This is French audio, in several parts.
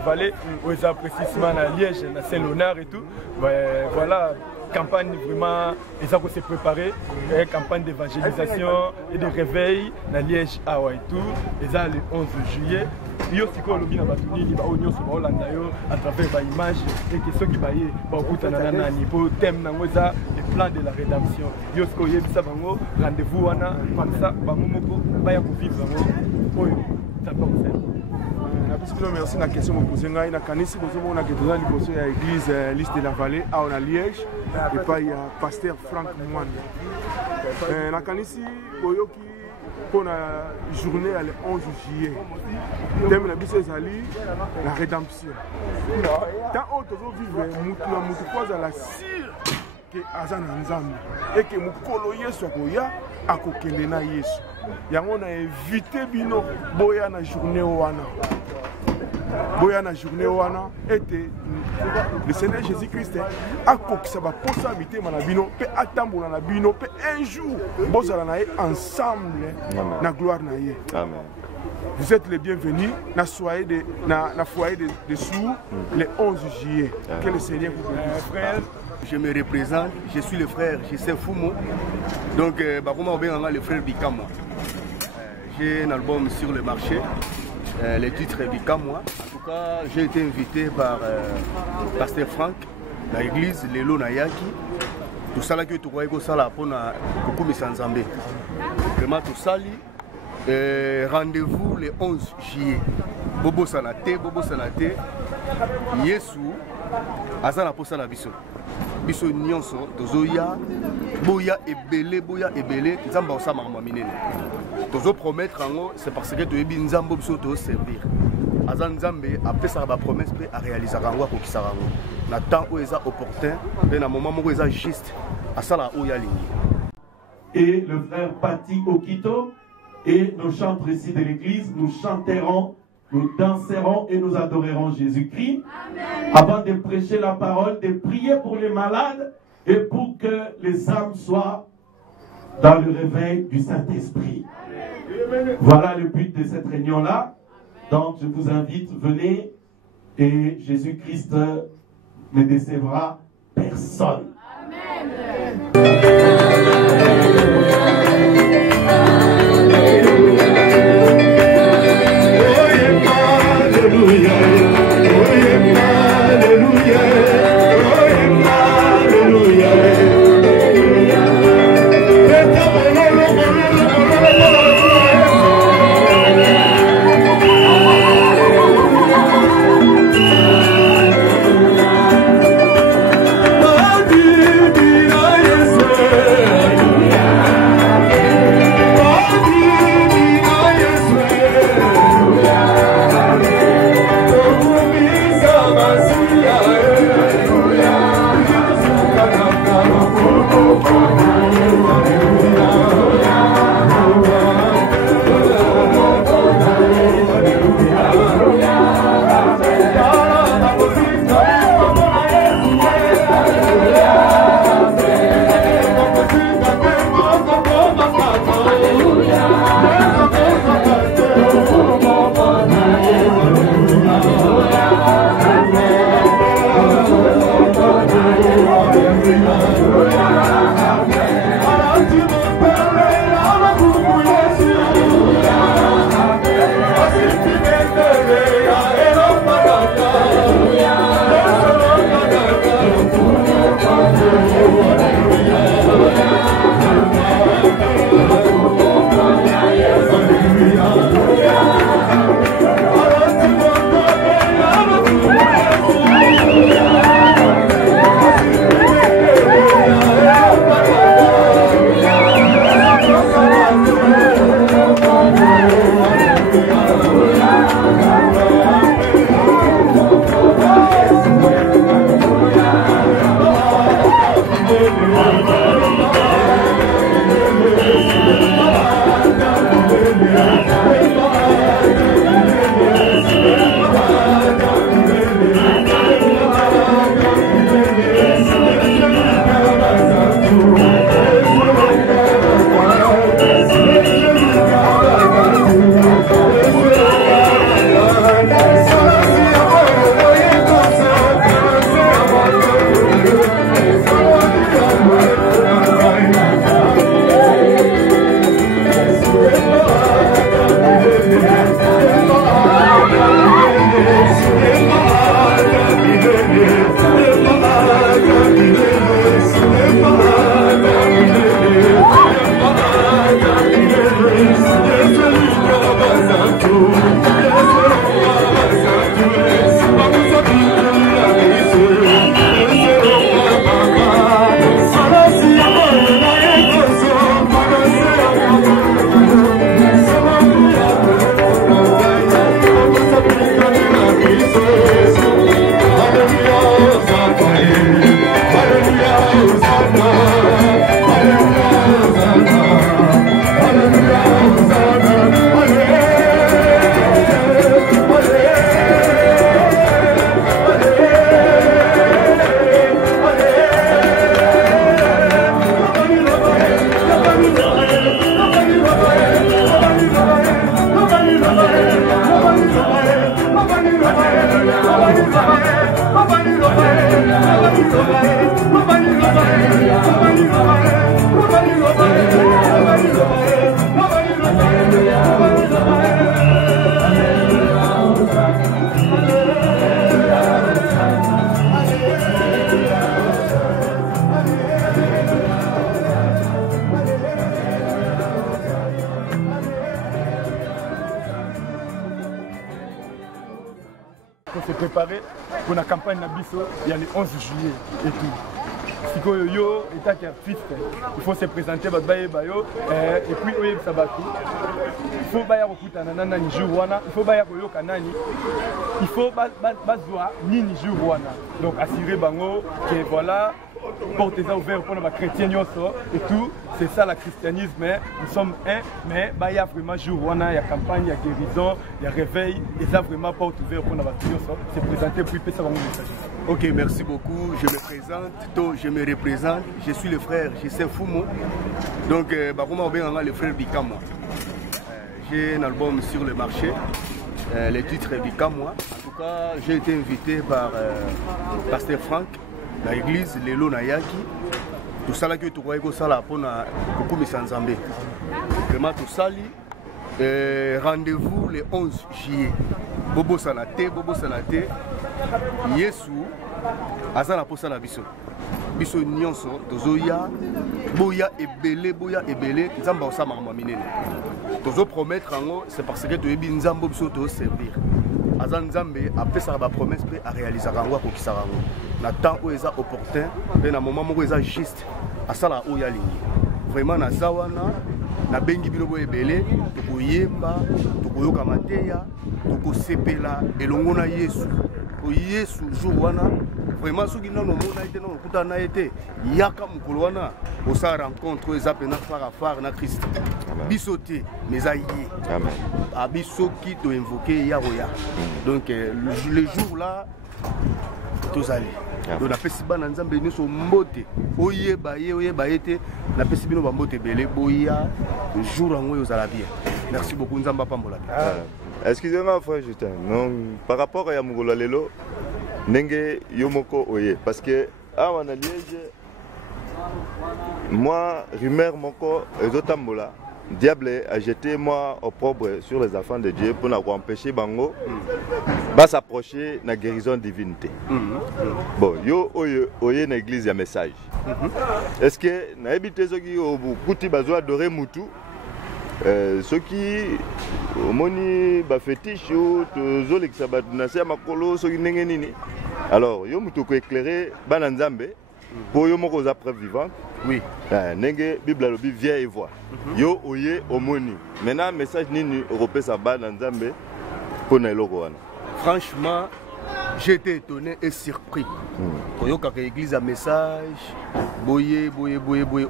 vallée, où ils ont précisément à Liège, à Saint-Léonard et tout. Voilà, campagne vraiment, ils ont se préparé, campagne d'évangélisation et de réveil à Liège, à tout. Ils ont le 11 juillet. Yo siko lobi na batuni ba onyo so ba olanda yo à travers ba image et que ceux qui baye ba kutana na niveau thème na ngoza le plan de la rédemption. Yo siko yebisa bango rendez-vous wana comme ça ba momoko ba ya ko vivre bango. Oyo ça commence. Merci la question que vous posez. On a kanisi on a que dans l'église liste de la vallée à on a Liège et pas il y a pasteur Franck Moine. La kanisi boyoki pour la journée le 11 juillet. Thème la bise ezali la rédemption. Tant on vivre mutu kwa la sire que azana nzambe et que mukolo yesu akoya akokende na yesu. Yango na éviter bino boya na journée wana. Boya na journée wana était le Seigneur Jésus-Christ a kokisa ba possibilité na bino pe atambola na bino pe un jour bozala na ensemble na gloire na ye. Amen. Vous êtes les bienvenus na foyer de sourds le 11 juillet. Que le Seigneur vous bénisse. Frère, je me représente, je suis le frère Gisèle Fumo. Donc le frère Bikama. J'ai un album sur le marché. Le titre est Bikama. En tout cas, j'ai été invité par Pasteur Franck dans l'église Lelo Nayaki. Tout ça là que tu croyais que ça là pour na Kokumi Sanzambe. Vraiment tout ça rendez-vous le 11 juillet. Bobo Sanate, Yesu azala pour ça la biso. Biso nyonso tozoya boya ebele nzamba osama maminene. Tozo promettre ngo c'est parce que toyebi nzambo biso to servir. Azan nzambe apesa ba promesse pe a réaliser ngo ko kisarango. Na temps où eza opportun, mais na moment où eza juste à ça là où ya ligne. Et le frère Pati Okito et nos chantres ici de l'église, nous chanterons, nous danserons et nous adorerons Jésus-Christ. Avant de prêcher la parole, de prier pour les malades et pour que les âmes soient dans le réveil du Saint-Esprit. Voilà le but de cette réunion-là. Donc je vous invite, venez et Jésus-Christ ne décevra personne. Amen. préparer pour la campagne Nabiso, il y a le 11 juillet et tout. Si yo état artiste, il faut se présenter et puis il faut baya kokuta nana ni jour wana, il faut baya koyoka nani, il faut bazwa nini jour wana. Donc assurer bango que voilà portez ça ouvert pour les chrétiens et tout, c'est ça le christianisme, nous sommes un, mais il y a vraiment jour wana, il y a campagne, il y a guérison, il y a réveil, et ça vraiment porte ouvert pour les chrétiens, c'est présenté puis peut ça va message. Ok, merci beaucoup. Je me présente, je me représente. Je suis le frère Gisèle Fumo. Donc, le frère Bikama. J'ai un album sur le marché. Le titre est Bikama. En tout cas, j'ai été invité par Pasteur Franck, dans l'église Lelo Nayaki. Tout ça là que tu vois que ça là pour beaucoup de Sanzambé. Vraiment tout ça rendez-vous le 11 juillet. Bobo Sanate. Yesu azala posala biso biso nyonso tozoya boya ebele nzamba osama makambo minene tozo promettre yango c'est parce que toyebi nzambo biso to servir aza nzambe apesaka ba promesse pe a réaliser yango akokisaka yango na temps oyo eza opportun pe na moment moko eza juste asala oyo alingi vraiment na zawana na bengi bino boye ebele tokoyemba tokoyoka mateya tokosepela elongo na Yesu Yesu jour wana vraiment soki nano mona ete nano kuta na ete yaka mukolo wana osa rencontre eza pena phare na Christ biso te mais aye amen abiso ki to invoquer yaroya donc le jour là tous allés donc na pesi bana nzambe nyonso mbote oyeba ete na pesi bino ba mbote belé boya le jour yango ozala bien merci beaucoup nzamba pambola. Excusez-moi frère Justin, non, par rapport à Yamugolo Lelo, Nenge Yomoko Oye, parce que à mon Liège, moi, rumeur Moko et Zotambola, diable a jeté moi opprobre sur les enfants de Dieu pour empêcher Bango de s'approcher de la guérison divinité. Bon, yo Oye na église ya message. Est-ce que na habité zoki au kuti bazo adorer Moutou? Ceux qui moni ba fétiche ou tozolekisa ba nase makolo soki ndenge nini alors yo mutu ko éclairer bana nzambe pour yo moko za preuve vivante oui ndenge bible lobi vient et voit yo oye omoni maintenant message nini européen bana nzambe pour na eloko wana. Franchement j'ai été étonné et surpris koyoka ka église à message boye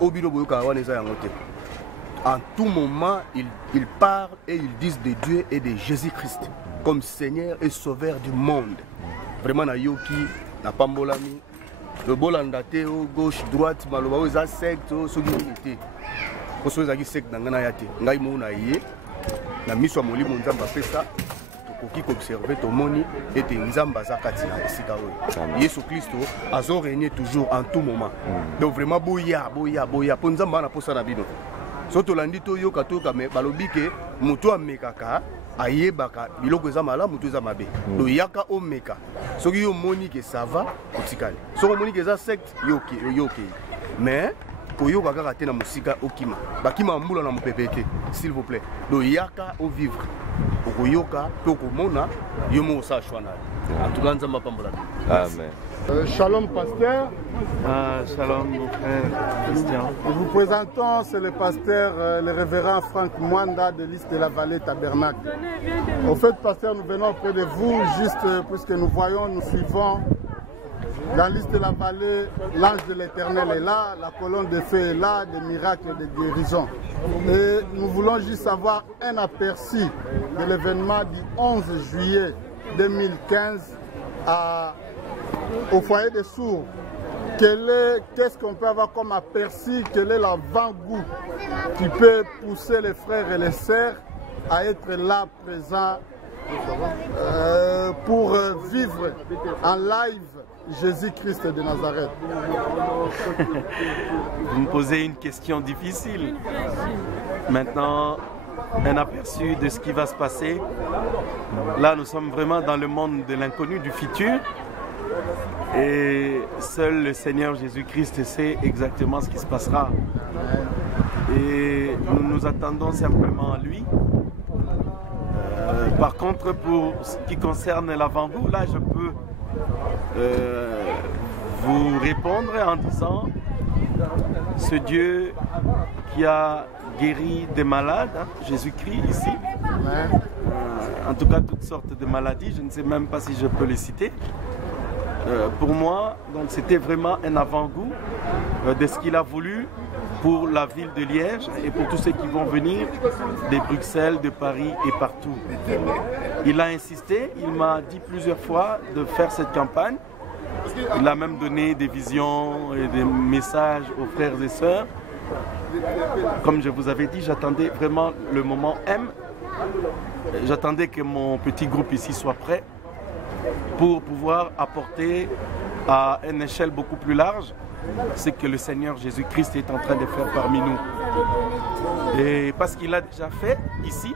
obino boyoka wana eza yango te. En tout moment, ils parlent et ils disent de Dieu et de Jésus-Christ comme Seigneur et Sauveur du monde. Vraiment, na yoki, na pambolami, le bolandate, gauche, droite, maloba, za secte, soginité. Parce que les secte n'angana yate. Ngai mo na yé, na miswa moli mo nzamba pesa, tokoki observer to moni et te nzamba zakati na esika oyo. Yesu Christo azo régner toujours en tout moment. Donc vraiment boya, pour nzamba na posa na bino. Soto landito yo katoka me balobike mutu amekaka ayebaka biloko eza malamu mutu eza mabe do yaka omeka soki yo moni ke ça va otikali soko moni ke za secte yoke mais koyoka kaka te na musika okima bakima mbula na mopepete s'il vous plaît do yaka o vivre okoyoka to komona yo mo sa shwana en tout cas nzamba pambola. Amen. Shalom pasteur. Shalom mon frère Christian. Nous vous présentons, c'est le pasteur, le révérend Franck Mwanda de l'Île de la Vallée Tabernacle. Au fait pasteur, nous venons auprès de vous juste puisque nous voyons, nous suivons dans l'Île de la Vallée, l'ange de l'Éternel est là, la colonne de feu est là, des miracles, des guérisons. Et nous voulons juste avoir un aperçu de l'événement du 11 juillet 2015 au foyer des sourds. Qu'est-ce qu'on peut avoir comme aperçu? Quel est l'avant-goût qui peut pousser les frères et les sœurs à être là présents pour vivre en live Jésus-Christ de Nazareth? Vous me posez une question difficile. Maintenant, un aperçu de ce qui va se passer. Là, nous sommes vraiment dans le monde de l'inconnu, du futur. Et seul le Seigneur Jésus-Christ sait exactement ce qui se passera. Et nous nous attendons simplement à lui, Par contre, pour ce qui concerne l'avant-goût, là, je peux vous répondre en disant ce Dieu qui a guéri des malades, hein, Jésus-Christ ici, en tout cas toutes sortes de maladies, je ne sais même pas si je peux les citer. Pour moi, donc c'était vraiment un avant-goût de ce qu'il a voulu pour la ville de Liège et pour tous ceux qui vont venir de Bruxelles, de Paris et partout. Il a insisté, il m'a dit plusieurs fois de faire cette campagne. Il a même donné des visions et des messages aux frères et sœurs. Comme je vous avais dit, j'attendais vraiment le moment M. J'attendais que mon petit groupe ici soit prêt pour pouvoir apporter à une échelle beaucoup plus large ce que le Seigneur Jésus-Christ est en train de faire parmi nous. Et parce qu'il a déjà fait ici,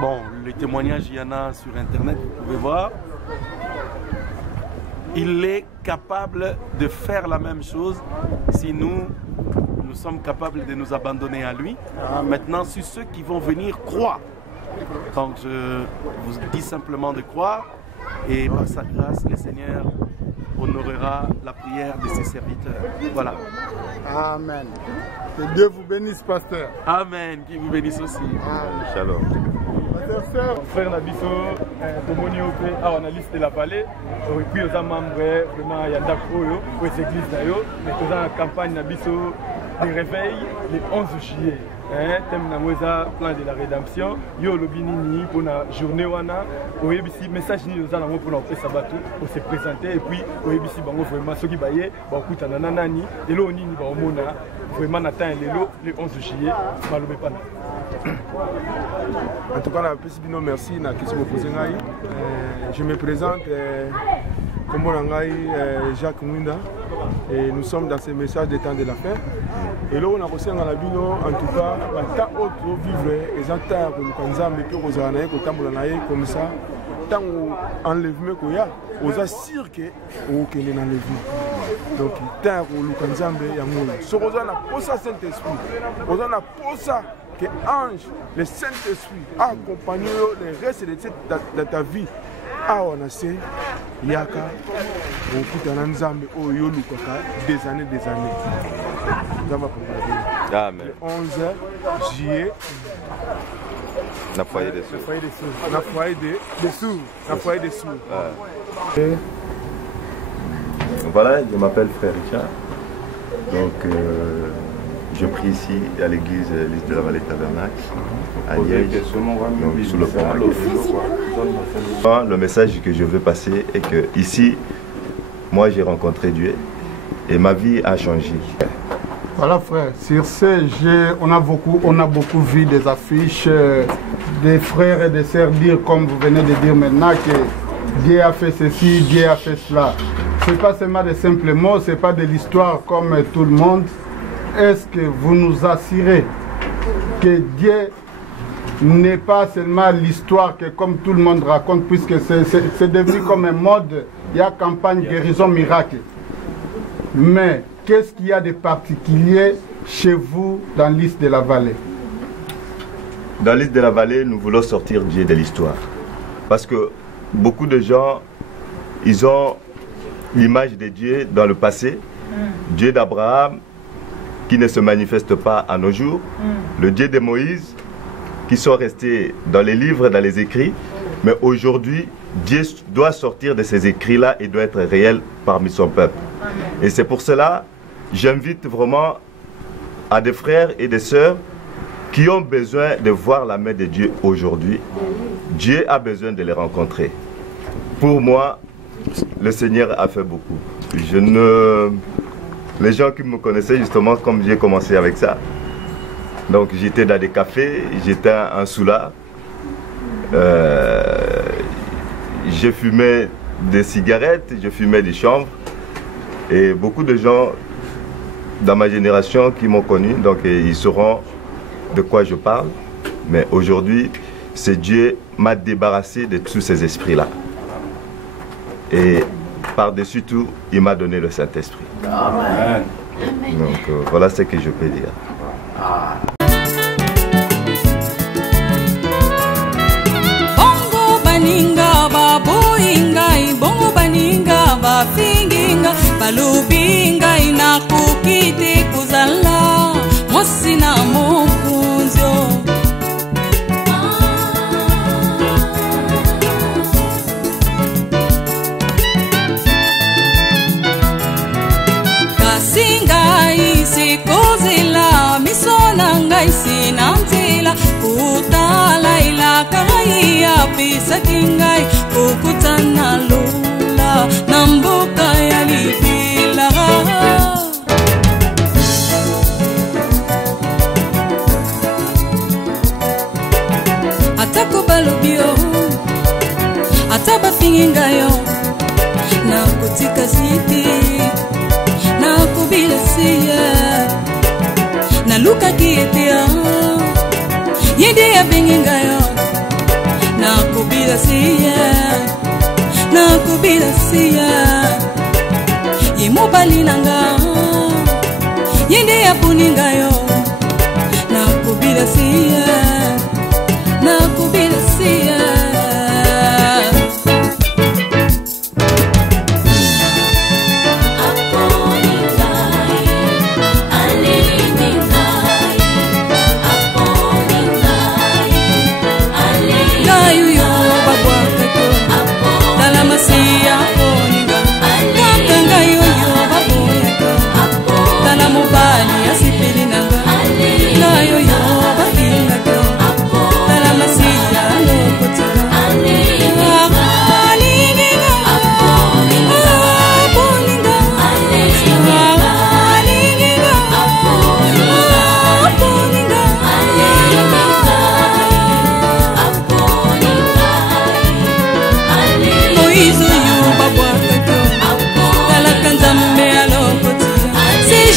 bon, les témoignages, il y en a sur Internet, vous pouvez voir, il est capable de faire la même chose si nous sommes capables de nous abandonner à lui. Maintenant, si ceux qui vont venir croient, donc je vous dis simplement de croire, et par sa grâce, le Seigneur honorera la prière de ses serviteurs. Voilà. Amen. Que Dieu vous bénisse, pasteur. Amen. Qu'il vous bénisse aussi. Shalom. Frère Nabiso, Tomoni Ope, on a liste de la vallée, et puis on a membre vraiment Yandak Oyo, pour les églises d'ailleurs, mais on a une campagne Nabiso de réveil le 11 juillet. Thème na moza plan de la rédemption yo lobinini pour la journée wana oyebisi message ni oza nango pour na sabatu pour se présenter et puis oyebisi bango vraiment soki baye ba kutana na nani lelo nini ba omona vraiment na temps lelo le 11 juillet malobe pana. En tout cas, la Pesibino, merci. Je me présente comme Jacques Mwinda et nous sommes dans ce message des temps de la fin. Et là, on a reçu un albino, en tout cas, tant autre vivre, et tant que nous sommes comme ça, tant enlèvement qu'il y a, on a sûr que on est enlèvement. Donc, tant que nous sommes en on a posé Saint-Esprit, on a posé que ange, le Saint-Esprit, accompagne le reste de ta vie. Ah, on a fait, Yaka, on quitte un ensemble au Yolu des années. Amen. Le 11 juillet, na foyer des sous. Voilà, je m'appelle Frère Richard. Donc, je prie ici à l'église de la Vallée Tabernacle, à Liège, donc sous le pont. Le message que je veux passer est que ici, moi j'ai rencontré Dieu et ma vie a changé. Voilà frère, sur ce, on a beaucoup vu des affiches des frères et des sœurs dire comme vous venez de dire maintenant que Dieu a fait ceci, Dieu a fait cela. Ce n'est pas seulement de simples mots, ce n'est pas de l'histoire comme tout le monde. Est-ce que vous nous assurez que Dieu n'est pas seulement l'histoire que comme tout le monde raconte, puisque c'est devenu comme un mode, il y a campagne guérison miracle. Mais qu'est-ce qu'il y a de particulier chez vous dans l'Île de la Vallée? Dans l'Île de la Vallée, nous voulons sortir Dieu de l'histoire. Parce que beaucoup de gens, ils ont l'image de Dieu dans le passé, Dieu d'Abraham, qui ne se manifeste pas à nos jours, le Dieu de Moïse, qui sont restés dans les livres, dans les écrits, mais aujourd'hui, Dieu doit sortir de ces écrits-là et doit être réel parmi son peuple. Et c'est pour cela, j'invite vraiment à des frères et des sœurs qui ont besoin de voir la main de Dieu aujourd'hui. Dieu a besoin de les rencontrer. Pour moi, le Seigneur a fait beaucoup. Les gens qui me connaissaient justement, comme j'ai commencé avec ça, donc j'étais dans des cafés, j'étais en soula, je fumais des cigarettes, je fumais des chanvres, et beaucoup de gens dans ma génération qui m'ont connu, donc ils sauront de quoi je parle, mais aujourd'hui, c'est Dieu m'a débarrassé de tous ces esprits-là. Et par-dessus tout, il m'a donné le Saint-Esprit. Amen. Donc voilà ce que je peux dire. baninga baboinga ibongo baninga bafinginga balubinga inakukite kuzala mosina mokunzyo kasinga isikozela misona ngaisi namtila kutala ila kaya pisa kingai kukutana lula nambuka ya lipila atako balubio ataba fingingayo na kutika siti na kubila siya na luka kietia yende ya fingingayo na kubila siya imobali nanga yende ya puningayo na kubila siya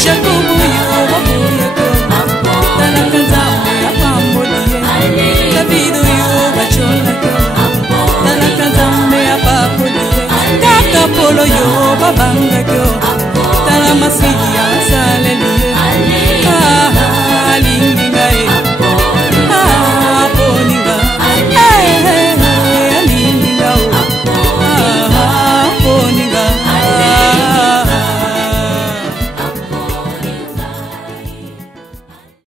Jacob